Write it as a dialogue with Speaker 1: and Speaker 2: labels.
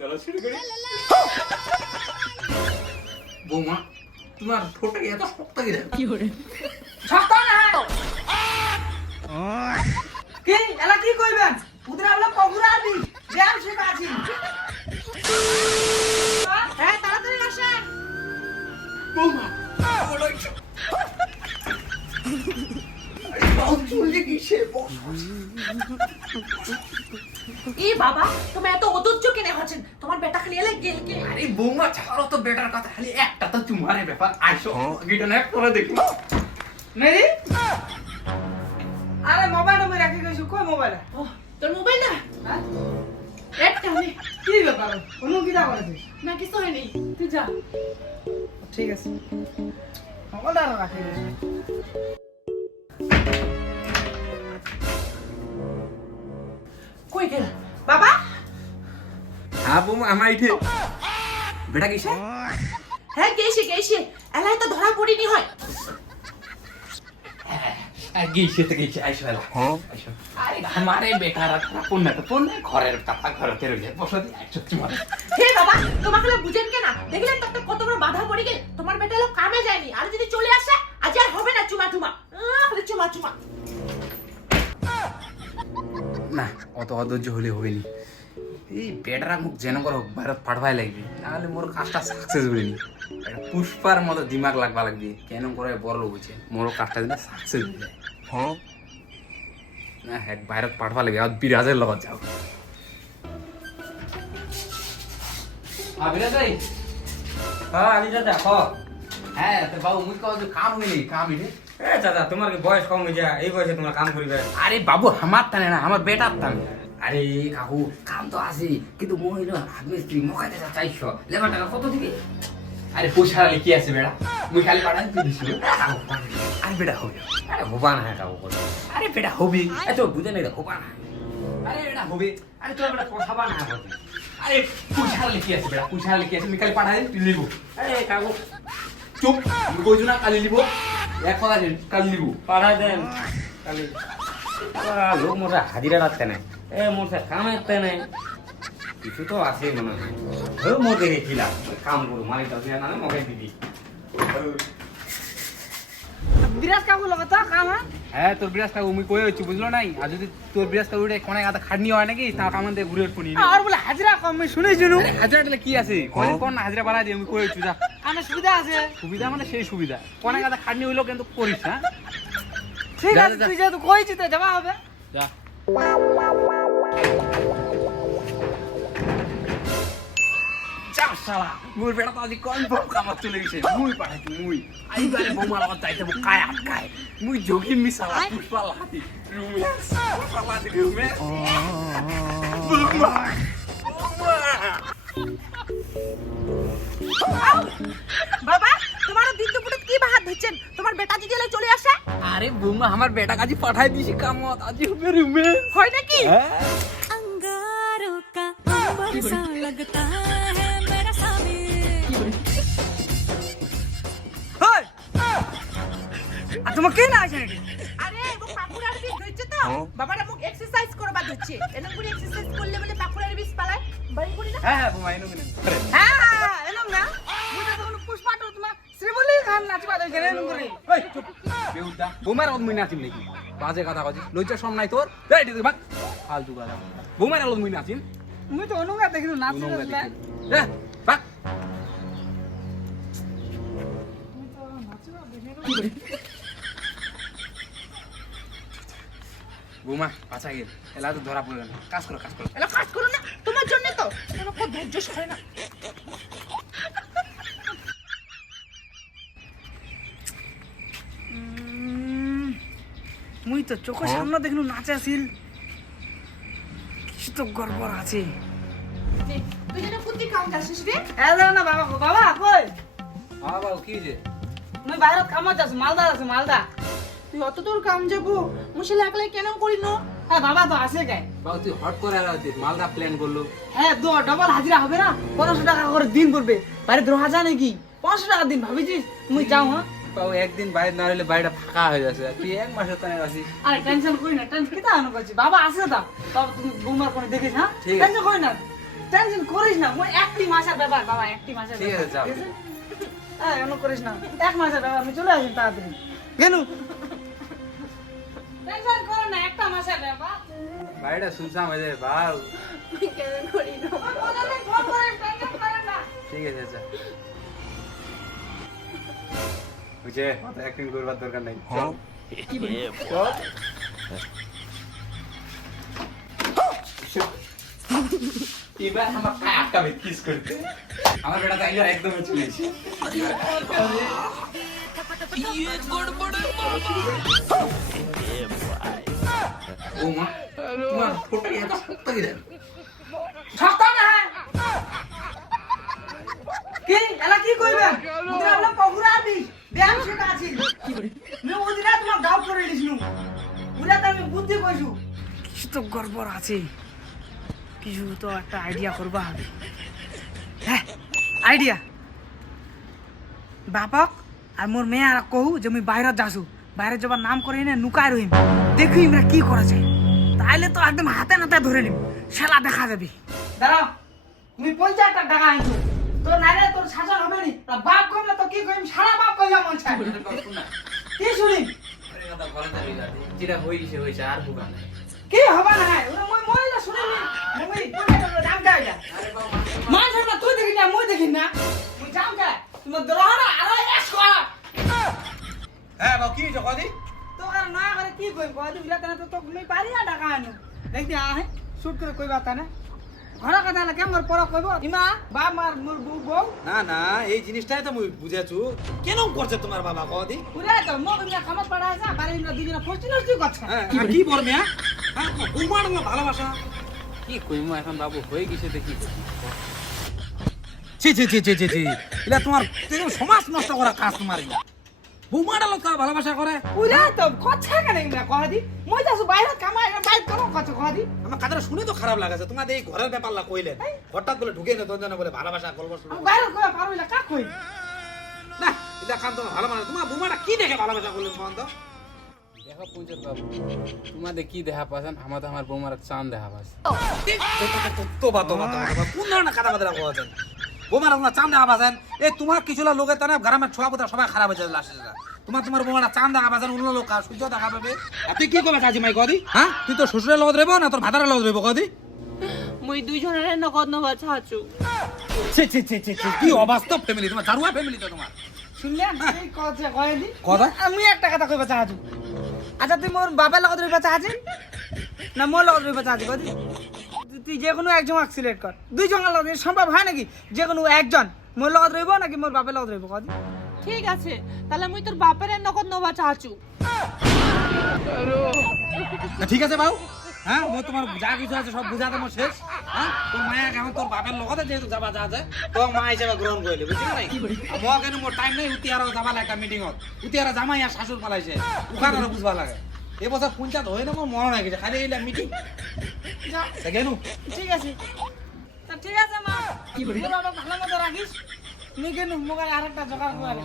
Speaker 1: চলো শুরু করি। বৌমা তোমার ঠোঁটে এত শক্ত কি রে
Speaker 2: শক্ত না। কি এলা কি কইবেন? উদরা বলে পগুরা দি জ্যাম শিখাছি হ্যাঁ তাড়াতাড়ি আসেন।
Speaker 1: বৌমা বলো কি
Speaker 3: বাবা তোমার এত অধৈর্য কেনে হচ্ছেন তোমার বেটা খালি এলে গেল কে
Speaker 1: আরে বৌমা ছাড়ো তো বেটার কথা খালি একটা তো তোমার ব্যাপার। আইসো গিটা না করে দেখি।
Speaker 2: মেরি? আরে মোবাইল আমি রাখি গেছি কই মোবাইল
Speaker 3: তোর মোবাইল না?
Speaker 2: হ্যাঁ?
Speaker 3: একটা আমি
Speaker 2: কি ব্যাপার? কোন কিটা করেছিস
Speaker 3: না কিছু হয়নি। তুই যা।
Speaker 2: ঠিক আছে। মোবাইলটা রাখি গেছি
Speaker 3: কই গেল? বাবা?
Speaker 1: হ্যাঁ বৌমা আমার বেটা কিসে?
Speaker 3: হ্যাঁ গেছি গেছি এলাই তো ধরা পড়িনি হয়।
Speaker 1: গিয়েছে তো গিয়েছে আইসো এলা। আইসো। আরে আমারে বেটার পুণ্য তো পুণ্য ঘরের কথা ঘরতে রইলে বসো দি আইসো তোমার
Speaker 3: হে বাবা তোমাকে বুঝেন কেনা দেখলেন তো একটা কত বড় বাধা পড়ে গেল। তোমার বেটা লোক কামে যায়নি। আর যদি চলে আসে আজ আর হবে না চুমা চুমা। আহ, খালি চুমা চুমা।
Speaker 1: না অত অধৈর্য হলে হবে নি। এই বেটারা মুখ যেন করো ভারত পাঠবাই লাগবে নাহলে মোর কাজটা সাকসেস একটা পুষ্পার মতো দিমাগ লাগবা লাগবে কেন করে বড় লোক হয়েছে মোর কাজটা যেন সাকসেস হয়ে যায়। না হ্যাঁ ভারত পাঠবা লাগবে আর বিরাজের লগত যাও। বিরাজ ভাই
Speaker 4: হ্যাঁ আলি দাদা ক
Speaker 1: হ্যাঁ বাবু মুই কাজ কাম হইনি কাম হইনি
Speaker 4: এ দাদা তোমার বয়স কম হয়ে যায় এই বয়সে তোমার কাম করিবে
Speaker 1: আরে বাবু আমার টানে না আমার বেটার টানে। আরে কাকু কাম তো আছে কিন্তু মহিলা রাজমিস্ত্রি মকাইতে চাইছ। লেবার টাকা কত দিবি? আরে পয়সা কি আছে বেড়া? মুই খালি পাঠাই তুই দিছি আরে বেটা হবে।
Speaker 4: আরে হবা না কাকু
Speaker 1: আরে বেটা হবে।
Speaker 4: এ তো বুঝে নাই হবা না
Speaker 1: আরে বেটা হবে।
Speaker 4: আরে তোর কথা কথাবা না করতে
Speaker 1: আরে পয়সা কি আছে বেড়া? পয়সা কি আছে? মুই খালি পাঠাই তুই লিবো
Speaker 4: আরে কাকু
Speaker 1: চুপ। মুই কইছো না কালি লিবো এক কথা কালি লিবো
Speaker 4: পাড়া দেন। কালি। লোক মোটা হাজিরা রাখতে নাই। এ মোটা কাম এতে নাই। কিছু তো আছে মনে। হয় হে মোর দেখেছিলাম কাম করু মালিক আছে না মকে দিবি
Speaker 2: বিরাজ কাকু লগত কাম হ্যাঁ
Speaker 1: হ্যাঁ তোর বিরাজ কাকু মুই কই হচ্ছি বুঝলো নাই? আর যদি তোর বিরাজ কাকু উঠে কোনে গাদা খাটনি হয় নাকি? তা কামান দিয়ে ঘুরে উঠবনি
Speaker 2: আর বলে হাজিরা কম আমি শুনেছি নু
Speaker 1: হাজার কি আছে? কোন কোন না হাজিরা বাড়া দিয়ে আমি কই হচ্ছি যা।
Speaker 2: আমার সুবিধা আছে।
Speaker 1: সুবিধা মানে সেই সুবিধা। কোনে গাদা খাটনি হইল কিন্তু করিস হ্যাঁ
Speaker 2: ঠিক
Speaker 1: যা,
Speaker 2: আছে
Speaker 1: যা,
Speaker 2: তুই যেহেতু কইছিস তো যাওয়া হবে
Speaker 1: যা যা শালা মোর বেটা তো আজি কনফার্ম কামত চলে গেছে মুই পাঠাইছি মুই আইবারে বৌমা লগত যাইতে মোক কায় আটকায় মুই যোগী মিশালা পুষ্পা লাহাতি রুমে পুষ্পা লাহাতি রুমে বৌমা বৌমা
Speaker 3: বাবা তোমার দিন দুপুরে কি বাহাত ধরছেন তোমার বেটা যদি এলে চলে আসে
Speaker 1: আরে বৌমা আমার বেটা কাজি পাঠাই দিছি কামত আজি হবে রুমে
Speaker 3: হয় নাকি
Speaker 5: अंगारों का अंबर सा लगता है मेरा सामी
Speaker 2: হই আর তোমার কে না আছে নাকি
Speaker 3: আরে ও পাকুড়ার বিষ ধরছে তো বাবারা মুখ এক্সারসাইজ করবা ধরছে এরকম করে এক্সারসাইজ করলে বলে পাকুড়ার বিষ পালায় বাড়ি করি না
Speaker 1: হ্যাঁ হ্যাঁ বৌমা এনো মিনে
Speaker 2: হ্যাঁ এলাম না মুই তো তখন পুষ্পাটো তোমার শ্রীবলি খান নাচিবা দেই গেলে এরকম করে
Speaker 1: ওই চুপ বেহুদা বৌমার অদ মুই নাচিম নাকি? বাজে কথা কজি লজ্জা সম নাই তোর। ভাগ। ফালতু কথা। বৌমার অদ মুই নাচিম
Speaker 2: মুই তো অনুঙ্গা দেখিলো নাচ
Speaker 1: নোংরা দেখি। ভাগ। বৌমা বাঁচা গেল। এলা তো ধরা পড়বে না কাজ করো কাজ করো।
Speaker 3: এলা কাজ করো না তোমার জন্য তো। কোনো ধৈর্য সয় না।
Speaker 2: মুই তো চোখের সামনে দেখিলো নাচে আসিল। কিছু তো গড়বড় আছে।
Speaker 3: তুই যেন কুত্তি কাউন্ট আসিস রে।
Speaker 2: এ না বাবা বাবা কই?
Speaker 1: হ্যাঁ বাবু কি যে?
Speaker 2: মুই বাইরে কামত আছি মালদা আছে মালদা।
Speaker 3: তুই অত দূর কাম যাব মুশিলা একলাই কেন করি না
Speaker 2: হ্যাঁ বাবা তো আছে গায়
Speaker 1: বাবু তুই হট করে আর মালদা প্ল্যান করল।
Speaker 2: হ্যাঁ দো ডবল হাজিরা হবে না? পনেরোশো টাকা করে দিন পড়বে। বাইরে দু হাজার নাকি পাঁচশো টাকা দিন ভাবিছিস? মুই যাও হ্যাঁ?
Speaker 1: বাবু একদিন বাইরে না হলে বাড়িটা ফাঁকা হয়ে যাচ্ছে। তুই এক মাসের তানে আছিস।
Speaker 2: আরে টেনশন করি না টেনশন কি তা করছি বাবা আছে তা। তবে তুমি বৌমার কোনো দেখিস হ্যাঁ?
Speaker 1: ঠিক আছে।
Speaker 2: টেনশন করি না। টেনশন করিস না মই একটি মাসের ব্যাপার। বাবা একটি মাসের
Speaker 1: ঠিক আছে, যাও।
Speaker 2: হ্যাঁ এমন করিস না। এক মাসের ব্যাপার আমি চলে আসি তাড়াতাড়ি। কেন? টেনশন করো না একটা মাসের ব্যাপার।
Speaker 1: বাড়িটা শুনছাম ওই যে বাউ
Speaker 3: কেন করি না?
Speaker 2: ফোন করে টেনশন করেন না
Speaker 1: ঠিক আছে আচ্ছা বুঝছে অত অ্যাক্টিং করবার দরকার নেই। চল। এবার আমার আটকাবে কিস করতে আমার বেটা তো এবার একদমই চলেছে ও মা তোমার ফটো এত শক্ত কি
Speaker 2: এলা কি কইবেন মুদ্রা হলো পগুরা দিস ব্যায়াম শেখা আছে? আমি ওদিনা তোমার গাও করে দিছিলু পুরা তো আমি বুদ্ধি কইছু। তো গড়বড় আছে। কিছু তো একটা আইডিয়া করবা হবে হ্যাঁ আইডিয়া বাপক আর মোর মেয়ে আর কহু যে আমি বাইরে যাসু। বাইরে যাবার নাম করে না নুকাই রহিম। দেখি আমরা কি করা যায়। তাইলে তো একদম হাতে নাতে ধরে নিব শালা দেখা যাবে। দাঁড়াও তুমি পঞ্চাশ টাকা আনছো। তোর নাইলে তোর শাসন হবে নি। তা বাপ কমলে তো কি কইম? সারা বাপ কইলা মন চাই কি শুনি?
Speaker 1: যেটা হয়েছে হয়েছে আর বুকা নাই।
Speaker 2: কি হবে না ওরে মই মইলা শুনি নি। মই পঞ্চাশ টাকা দাম দেয় মান শর্মা তুই দেখি না মই দেখি না। মুই যাম কে? তুমি দরহানা আরও এস কর
Speaker 6: হ্যাঁ বাবু কি হয়েছে কদি
Speaker 2: তো আর না করে কি কইম? কই দিলা তানা তো তো মই পারি না টাকা আনো। দেখি আহে শুট করে কইবা তানা। ঘর কথা লাগে মোর পর কইব? ইমা বাপ মার মোর বউ বউ?
Speaker 6: না না এই জিনিসটাই তো মুই বুঝেছু। কেন করছে তোমার বাবা কদি
Speaker 2: পুরা তো মো বিনা খামার পড়া আছে বাড়ি না দুজনে ফষ্টি নষ্টি করছে।
Speaker 6: হ্যাঁ কি হ্যাঁ? হ্যাঁ ভালোবাসা।
Speaker 1: কি কইমু এখন বাবু হয়ে গেছে দেখি।
Speaker 6: ছি ছি ছি ছি ছি ছি। এটা তোমার সমাজ নষ্ট করা কাজ তোমার বৌমাটা লোক কার ভালোবাসা করে
Speaker 2: পুরা তো কথা কেন ইমরা কহাদি মই যাসু বাইরে কামাই বাইরে কোন কথা কহাদি
Speaker 6: আমার কাজটা শুনে তো খারাপ লাগাছে তোমাদের এই ঘরের ব্যাপার লা কইলে হঠাৎ বলে ঢুকে না দরজা বলে ভালোবাসা গল্প শুনো
Speaker 2: বাইরে কই পারবি না কাক কই
Speaker 6: না এটা খান তোমার ভালো মানে তোমার বৌমাটা কি দেখে ভালোবাসা করলেন বন্ধ
Speaker 1: দেখো পঞ্চায়েত বাবু তোমাদের কি দেখা পাচ্ছেন আমার তো আমার বৌমার চান দেখা পাচ্ছে
Speaker 6: কোন ধরনের কথা বোমার আপনার চাঁদ দেখা পাচ্ছেন এ তোমার কিছু লোকের তানে গ্রামের ছোয়া পোতা সবাই খারাপ হয়েছে লাস্টে তোমার তোমার বোমারা চাঁদ দেখা পাচ্ছেন অন্য লোক সূর্য দেখা পাবে। আর তুই কি করবে চাচি মাই কদি? হ্যাঁ? তুই তোর শ্বশুরের লগত রইব না তোর ভাতারের লগত রইব কদি?
Speaker 3: মুই দুইজনের নগদ নগদ ছাচু
Speaker 6: ছি ছি ছি ছি কি অবাস্তব ফ্যামিলি তোমার জারুয়া ফ্যামিলি তো তোমার।
Speaker 2: শুনলেন? এই কথা কহাদি
Speaker 6: কথা?
Speaker 2: আমি একটা কথা কইবা চাহাজু আচ্ছা তুই মোর বাবার লগত রইবা চাহাছিস না মোর লগত রইবা চাহাছি কদি? তুই যে কোনো একজন সিলেক্ট কর। দুইজনের লগত সম্ভব হয় নাকি? যে কোনো একজন। মোর লগত রইব নাকি মোর বাপের লগত রইব? কদি।
Speaker 3: ঠিক আছে তাহলে মুই তোর বাপের নগদ নবা চাচু
Speaker 6: না, ঠিক আছে বাবু। হ্যাঁ মই তোমার যা কিছু আছে সব বুঝাতে মোর শেষ। হ্যাঁ তোর মায়া এখন তোর বাপের লগতে যেহেতু যাবা যা যায় তোর মা হিসেবে গ্রহণ করলে বুঝলি নাই মই কেন মোর টাইম নাই উতি আর যাবা লাগে একটা মিটিংত উতি আর জামাই আর শাশুর পালাইছে। ওখানে আর বুঝবা লাগে। এবছর পঞ্চায়েত হয়ে না মোর মনে নাই গেছে খালি এলাম মিটিং কেনু
Speaker 2: ঠিক আছে। তা ঠিক আছে মা। কি বাবা ভালো মতো রাখিস। নি কেন মোক আর একটা জোগাড় করে